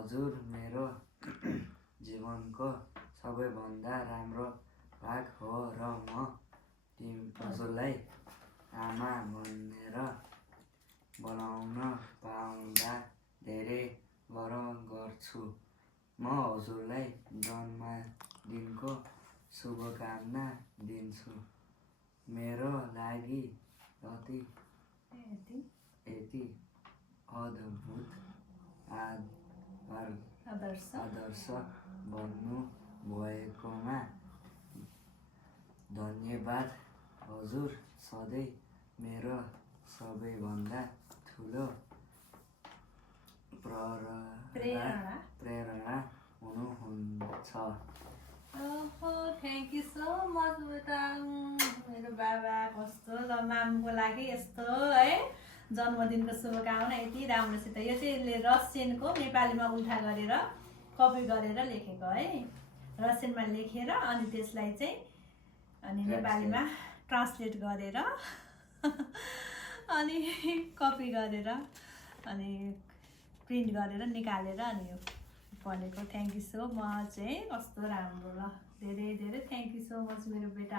हजुर मेरो जीवनको सबैभन्दा राम्रो भाग हो र म हजुरलाई आमा भनेर बोलाउन पाउँदा धेरै गर्व गर्छु। म हजुरलाई जन्मदिनको शुभकामना दिन्छु। मेरो लागि यति अद्भुत आदर्श बन्नु भएकोमा धन्यवाद। हजुर सधैँ मेरो सबैभन्दा ठुलो प्रेरणा हुनुहुन्छ। ओहो थ्याङ्क यू सो मच बेटा। मेरो बाबा कस्तो ल मामुको लागि यस्तो है जन्मदिनको शुभकामना यति राम्रोसित। यो चाहिँ यसले रसियनको नेपालीमा उल्था गरेर कपी गरेर लेखेको है। रसियनमा लेखेर अनि त्यसलाई चाहिँ अनि नेपालीमा ट्रान्सलेट गरेर अनि कपी गरेर अनि प्रिन्ट गरेर निकालेर अनि यो भनेको। थ्याङ्क यू सो मच है। कस्तो राम्रो ल धेरै धेरै थ्याङ्क यू सो मच मेरो बेटा।